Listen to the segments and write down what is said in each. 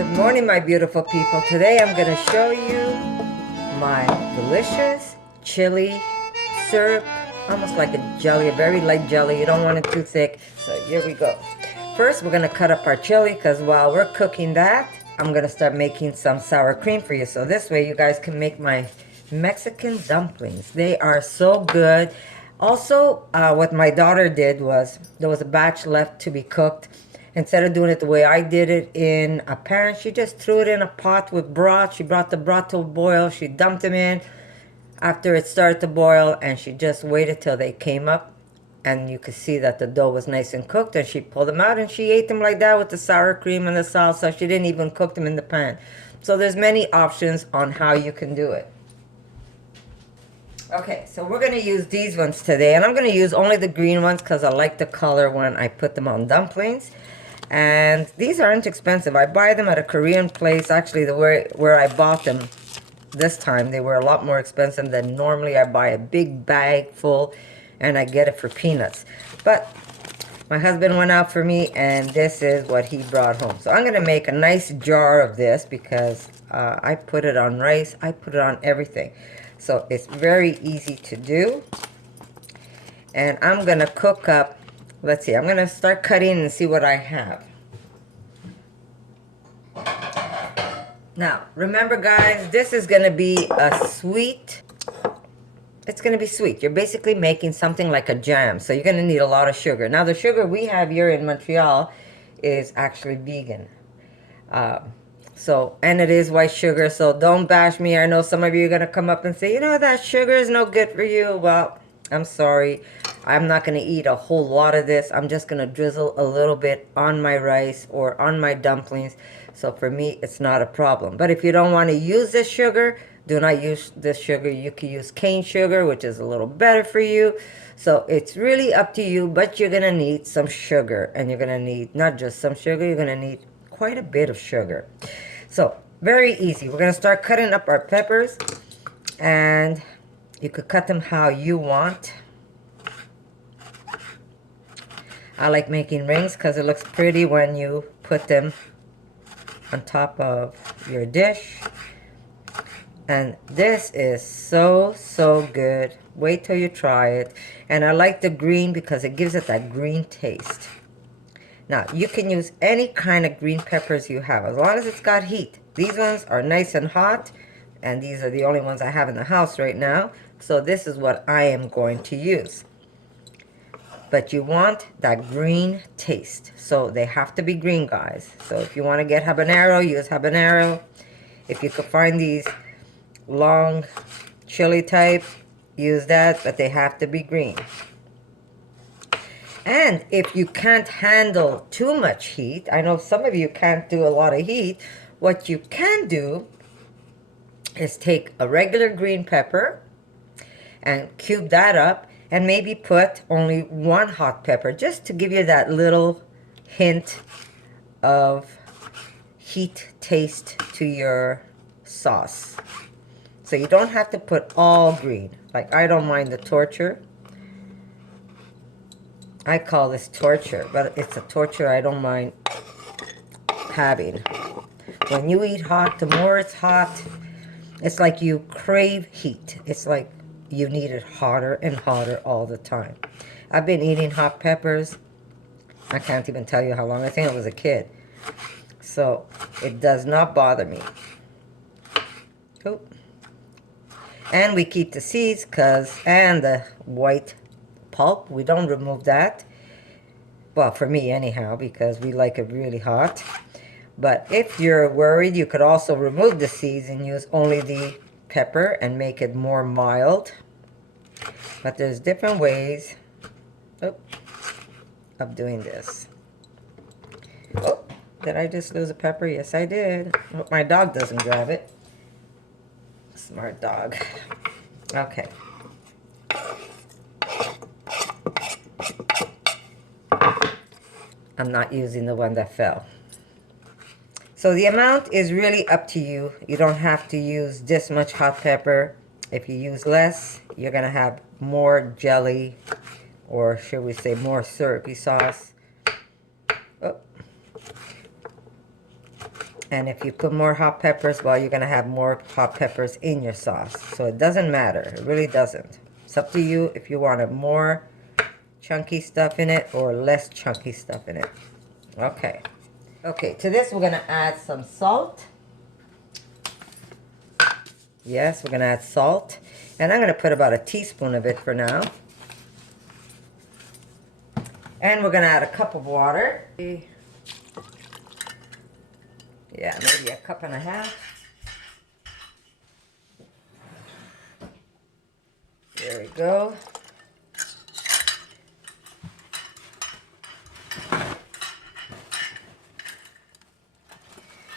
Good morning, my beautiful people. Today I'm going to show you my delicious chili syrup, almost like a jelly, a very light jelly. You don't want it too thick. So here we go. First, we're going to cut up our chili because while we're cooking that, I'm going to start making some sour cream for you. So this way you guys can make my Mexican dumplings. They are so good. Also, what my daughter did was, there was a batch left to be cooked. Instead of doing it the way I did it in a pan, she just threw it in a pot with broth. She brought the broth to a boil. She dumped them in after it started to boil, and she just waited till they came up. And you could see that the dough was nice and cooked, and she pulled them out, and she ate them like that with the sour cream and the salsa. She didn't even cook them in the pan. So there's many options on how you can do it. Okay, so we're going to use these ones today, and I'm going to use only the green ones because I like the color when I put them on dumplings. And these aren't expensive. I buy them at a Korean place. Actually, where I bought them this time, they were a lot more expensive than normally. I buy a big bag full, and I get it for peanuts. But my husband went out for me, and this is what he brought home. So I'm going to make a nice jar of this because I put it on rice. I put it on everything. So it's very easy to do. And I'm going to cook up, let's see, I'm going to start cutting and see what I have. Now, remember guys, this is going to be a sweet, it's going to be sweet. You're basically making something like a jam. So you're going to need a lot of sugar. Now the sugar we have here in Montreal is actually vegan. And it is white sugar, so don't bash me. I know some of you are going to come up and say, you know, that sugar is no good for you. Well, I'm sorry. I'm not going to eat a whole lot of this. I'm just going to drizzle a little bit on my rice or on my dumplings. So for me, it's not a problem. But if you don't want to use this sugar, do not use this sugar. You can use cane sugar, which is a little better for you. So it's really up to you, but you're going to need some sugar. And you're going to need not just some sugar, you're going to need quite a bit of sugar. So very easy. We're going to start cutting up our peppers. And you could cut them how you want. I like making rings because it looks pretty when you put them on top of your dish. And this is so, so good. Wait till you try it. And I like the green because it gives it that green taste. Now, you can use any kind of green peppers you have, as long as it's got heat. These ones are nice and hot, and these are the only ones I have in the house right now. So this is what I am going to use. But you want that green taste. So they have to be green, guys. So if you want to get habanero, use habanero. If you could find these long chili type, use that, but they have to be green. And if you can't handle too much heat, I know some of you can't do a lot of heat, what you can do is take a regular green pepper and cube that up and maybe put only one hot pepper just to give you that little hint of heat taste to your sauce. So you don't have to put all green. Like, I don't mind the torture. I call this torture, but it's a torture I don't mind having. When you eat hot, the more it's hot, it's like you crave heat. It's like you need it hotter and hotter all the time. I've been eating hot peppers. I can't even tell you how long. I think I was a kid. So it does not bother me. Oop. And we keep the seeds and the white pulp. We don't remove that. Well, for me anyhow, because we like it really hot. But if you're worried, you could also remove the seeds and use only the pepper and make it more mild. But there's different ways of doing this. Oh, did I just lose a pepper? Yes, I did. Hope my dog doesn't grab it. Smart dog. Okay. I'm not using the one that fell. So the amount is really up to you. You don't have to use this much hot pepper. If you use less, you're going to have more jelly, or should we say more syrupy sauce. Oh. And if you put more hot peppers, well, you're going to have more hot peppers in your sauce. So it doesn't matter. It really doesn't. It's up to you if you want more chunky stuff in it or less chunky stuff in it. Okay. Okay, to this we're going to add some salt. Yes, we're going to add salt. And I'm going to put about a teaspoon of it for now. And we're going to add a cup of water. Yeah, maybe a cup and a half. There we go.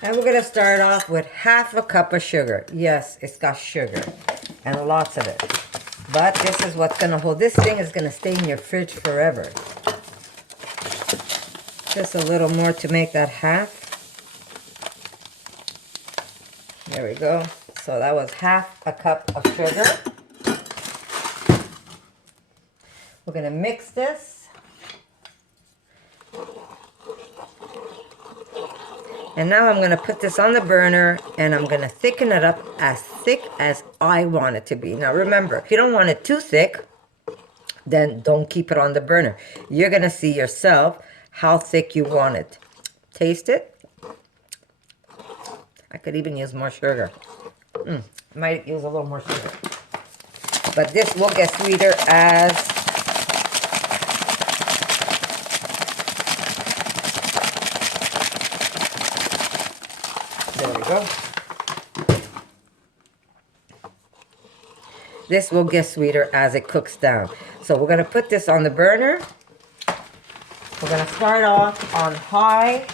And we're going to start off with half a cup of sugar. Yes, it's got sugar and lots of it. But this is what's going to hold. This thing is going to stay in your fridge forever. Just a little more to make that half. There we go. So that was half a cup of sugar. We're going to mix this. And now I'm going to put this on the burner and I'm going to thicken it up as thick as I want it to be. Now remember, if you don't want it too thick, then don't keep it on the burner. You're going to see yourself how thick you want it. Taste it. I could even use more sugar. Might use a little more sugar. But this will get sweeter as there we go. This will get sweeter as it cooks down. So we're going to put this on the burner. We're going to start off on high.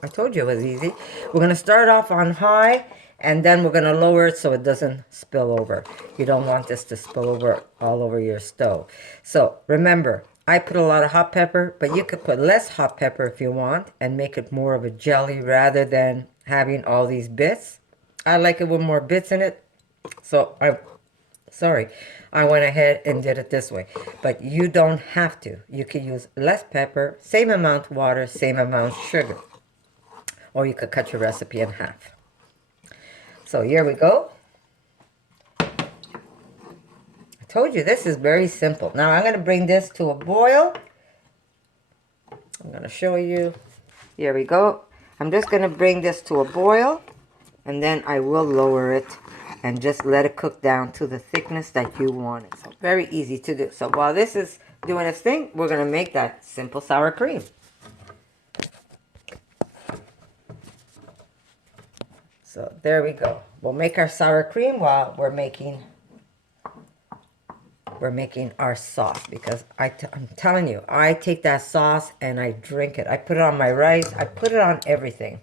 I told you it was easy. We're going to start off on high and then we're going to lower it so it doesn't spill over. You don't want this to spill over all over your stove. So remember, I put a lot of hot pepper, but you could put less hot pepper if you want and make it more of a jelly rather than having all these bits. I like it with more bits in it. So I went ahead and did it this way. But you don't have to. You could use less pepper, same amount water, same amount sugar. Or you could cut your recipe in half. So here we go. I told you this is very simple. Now I'm going to bring this to a boil. I'm going to show you. Here we go. I'm just going to bring this to a boil. And then I will lower it and just let it cook down to the thickness that you want it. So very easy to do. So while this is doing its thing, we're going to make that simple sour cream. So there we go. We'll make our sour cream while we're making our sauce, because I'm telling you, I take that sauce and I drink it. I put it on my rice. I put it on everything.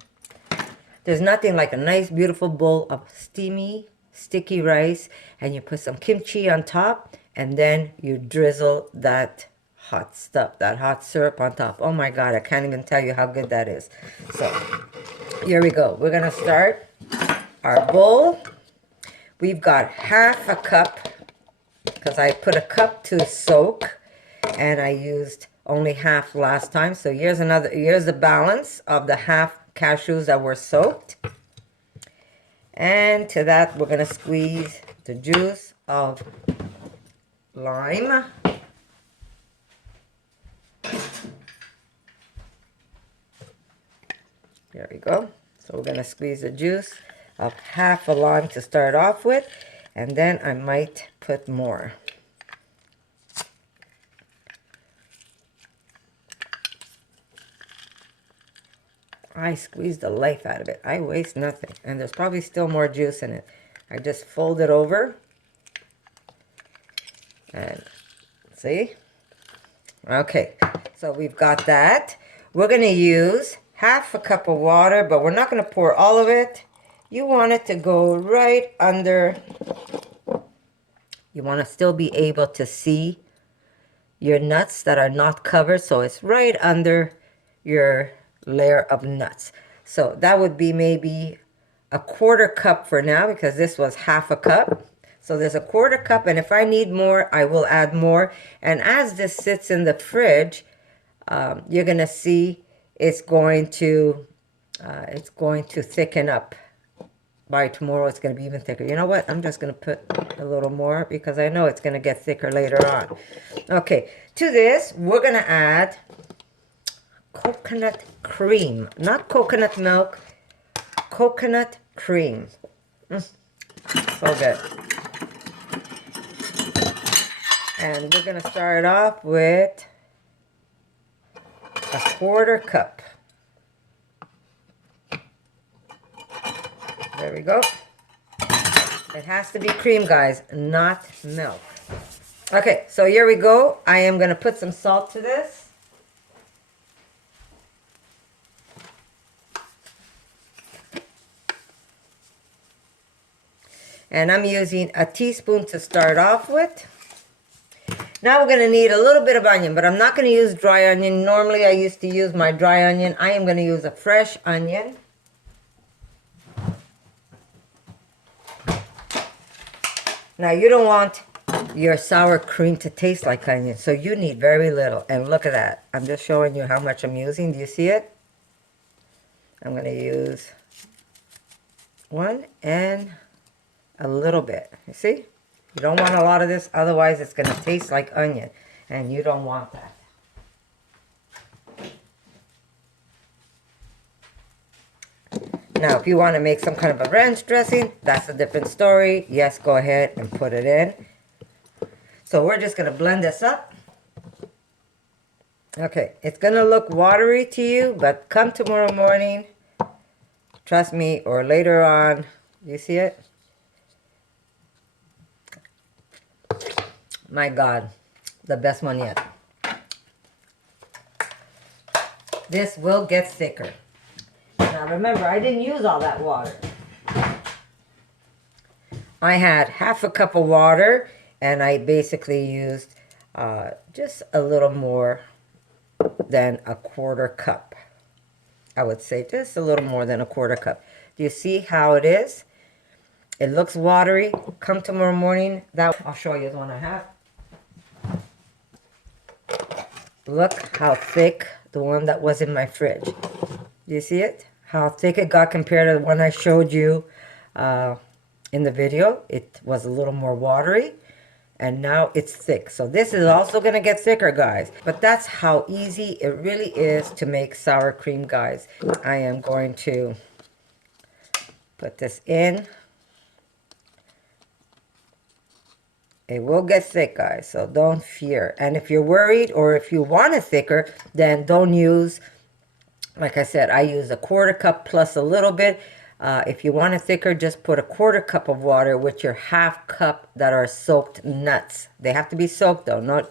There's nothing like a nice, beautiful bowl of steamy, sticky rice, and you put some kimchi on top, and then you drizzle that hot stuff, that hot syrup on top. Oh my God, I can't even tell you how good that is. So here we go. We're going to start our bowl. We've got half a cup, because I put a cup to soak, and I used only half last time. So here's the balance of the half cashews that were soaked. And to that, we're going to squeeze the juice of lime. There we go. So we're going to squeeze the juice of half a lime to start off with. And then I might put more. I squeeze the life out of it. I waste nothing. And there's probably still more juice in it. I just fold it over. And see? Okay. So we've got that. We're going to use half a cup of water, but we're not going to pour all of it. You want it to go right under. You want to still be able to see your nuts that are not covered. So it's right under your layer of nuts. So that would be maybe a quarter cup for now, because this was half a cup. So there's a quarter cup, and if I need more, I will add more. And as this sits in the fridge, you're going to see it's going to it's going to thicken up. By tomorrow, it's going to be even thicker. You know what? I'm just going to put a little more because I know it's going to get thicker later on. Okay, to this, we're going to add coconut cream. Not coconut milk, coconut cream. So good. And we're going to start off with a 1/4 cup. There we go. It has to be cream, guys, not milk. Okay, so here we go. I am going to put some salt to this. And I'm using a teaspoon to start off with. Now we're going to need a little bit of onion, but I'm not going to use dry onion. Normally I used to use my dry onion. I am going to use a fresh onion. Now you don't want your sour cream to taste like onion, so you need very little. And look at that. I'm just showing you how much I'm using. Do you see it? I'm going to use 1 and a little bit. You see? You don't want a lot of this, otherwise it's going to taste like onion, and you don't want that. Now, if you want to make some kind of a ranch dressing, that's a different story. Yes, go ahead and put it in. So we're just going to blend this up. Okay, it's going to look watery to you, but come tomorrow morning, trust me, or later on, you see it? My God, the best one yet. This will get thicker. Now remember, I didn't use all that water. I had 1/2 cup of water, and I basically used just a little more than a 1/4 cup. I would say just a little more than a 1/4 cup. Do you see how it is? It looks watery. Come tomorrow morning, I'll show you the one I have. Look how thick the one that was in my fridge. Do you see it? How thick it got compared to the one I showed you in the video. It was a little more watery, and now it's thick. So this is also going to get thicker, guys. But that's how easy it really is to make sour cream, guys. I am going to put this in. It will get thick, guys, so don't fear. And if you're worried or if you want it thicker, then don't use, like I said, I use a 1/4 cup plus a little bit. If you want it thicker, just put a 1/4 cup of water with your 1/2 cup that are soaked nuts. They have to be soaked, though, not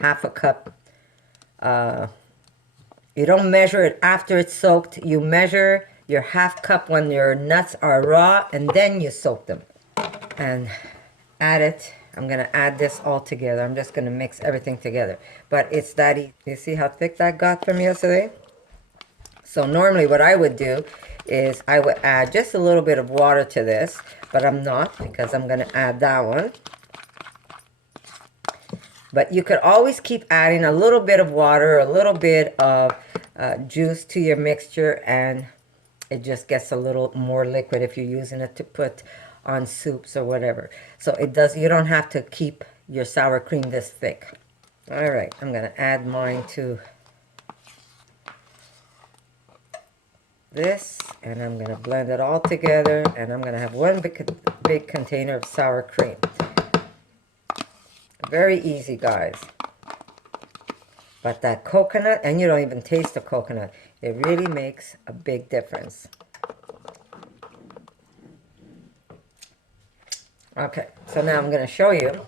1/2 cup. You don't measure it after it's soaked. You measure your 1/2 cup when your nuts are raw, and then you soak them. And add it. I'm going to add this all together. I'm just going to mix everything together. But it's that easy. You see how thick that got from yesterday? So normally what I would do is I would add just a little bit of water to this. But I'm not, because I'm going to add that one. But you could always keep adding a little bit of water, a little bit of juice to your mixture. And it just gets a little more liquid if you're using it to put on soups or whatever. So it does, you don't have to keep your sour cream this thick. All right, I'm going to add mine to this, and I'm going to blend it all together, and I'm going to have one big container of sour cream. Very easy, guys. But that coconut, and you don't even taste the coconut, it really makes a big difference. Okay, so now I'm going to show you.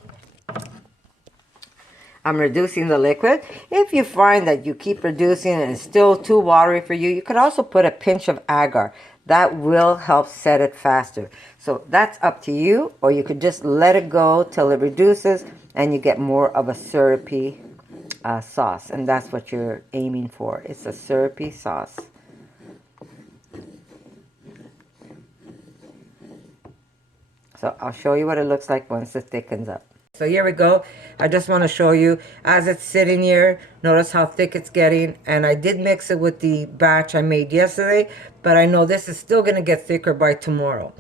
I'm reducing the liquid. If you find that you keep reducing and it's still too watery for you, you could also put a pinch of agar. That will help set it faster. So that's up to you, or you could just let it go till it reduces and you get more of a syrupy sauce. And that's what you're aiming for. It's a syrupy sauce. So I'll show you what it looks like once it thickens up. So here we go. I just want to show you as it's sitting here. Notice how thick it's getting. And I did mix it with the batch I made yesterday, but I know this is still going to get thicker by tomorrow.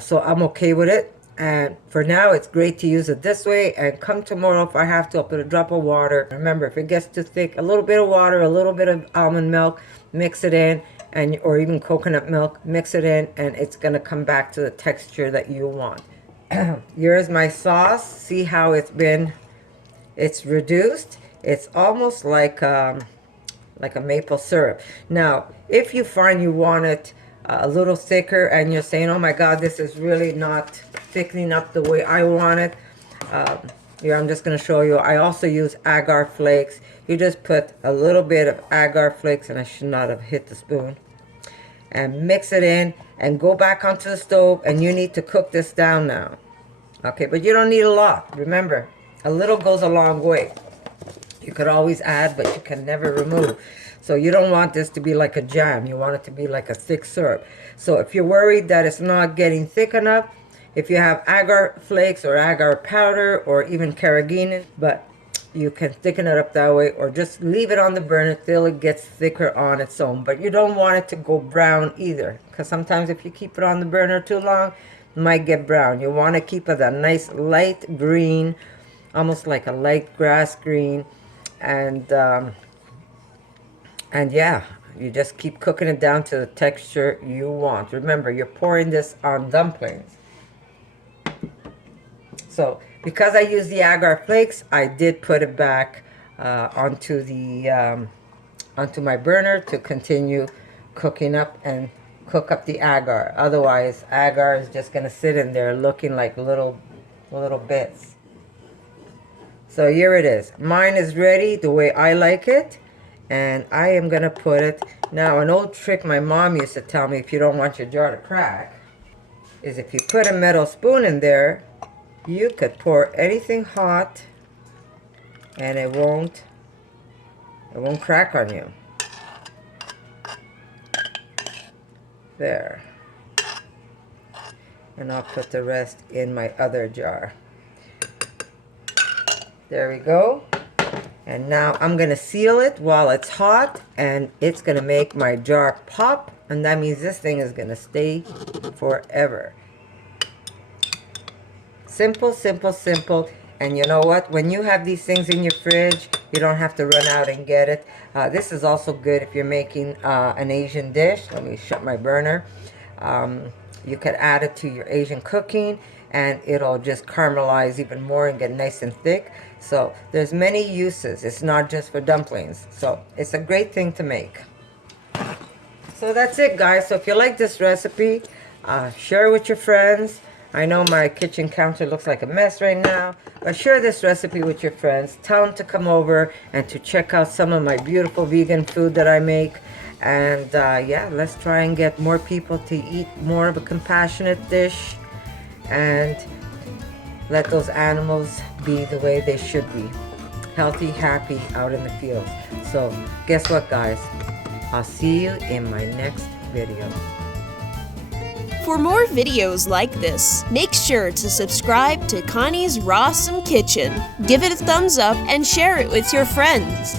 So I'm okay with it. And for now, it's great to use it this way. And come tomorrow, if I have to, I'll put a drop of water. Remember, if it gets too thick, a little bit of water, a little bit of almond milk, mix it in, and or even coconut milk, mix it in, and it's going to come back to the texture that you want. Here's my sauce. See how it's reduced. It's almost like a maple syrup. Now, if you find you want it a little thicker and you're saying, oh my God, this is really not thickening up the way I want it, here I'm just going to show you. I also use agar flakes. You just put a little bit of agar flakes, and I should not have hit the spoon, and mix it in and go back onto the stove, and you need to cook this down now. Okay, but you don't need a lot. Remember, a little goes a long way. You could always add, but you can never remove. So you don't want this to be like a jam. You want it to be like a thick syrup. So if you're worried that it's not getting thick enough, if you have agar flakes or agar powder or even carrageenan, but you can thicken it up that way, or just leave it on the burner till it gets thicker on its own. But you don't want it to go brown either, because sometimes if you keep it on the burner too long, it might get brown. You want to keep it a nice light green, almost like a light grass green. And yeah, you just keep cooking it down to the texture you want. Remember, you're pouring this on dumplings. So because I used the agar flakes, I did put it back onto my burner to continue cooking up and cook up the agar. Otherwise, agar is just going to sit in there looking like little bits. So here it is. Mine is ready the way I like it, and I am going to put it. Now, an old trick my mom used to tell me, if you don't want your jar to crack, is if you put a metal spoon in there, you could pour anything hot and it won't crack on you. There. And I'll put the rest in my other jar. There we go. And now I'm going to seal it while it's hot, and it's going to make my jar pop, and that means this thing is going to stay forever. Simple, simple, simple. And you know what? When you have these things in your fridge, you don't have to run out and get it. This is also good if you're making an Asian dish. Let me shut my burner. You could add it to your Asian cooking, and it'll just caramelize even more and get nice and thick. So there's many uses. It's not just for dumplings. So it's a great thing to make. So that's it, guys. So if you like this recipe, share it with your friends. I know my kitchen counter looks like a mess right now, but share this recipe with your friends. Tell them to come over and to check out some of my beautiful vegan food that I make. And yeah, let's try and get more people to eat more of a compassionate dish, and let those animals be the way they should be. Healthy, happy, out in the fields. So guess what, guys? I'll see you in my next video. For more videos like this, make sure to subscribe to Connie's RAWsome Kitchen. Give it a thumbs up and share it with your friends.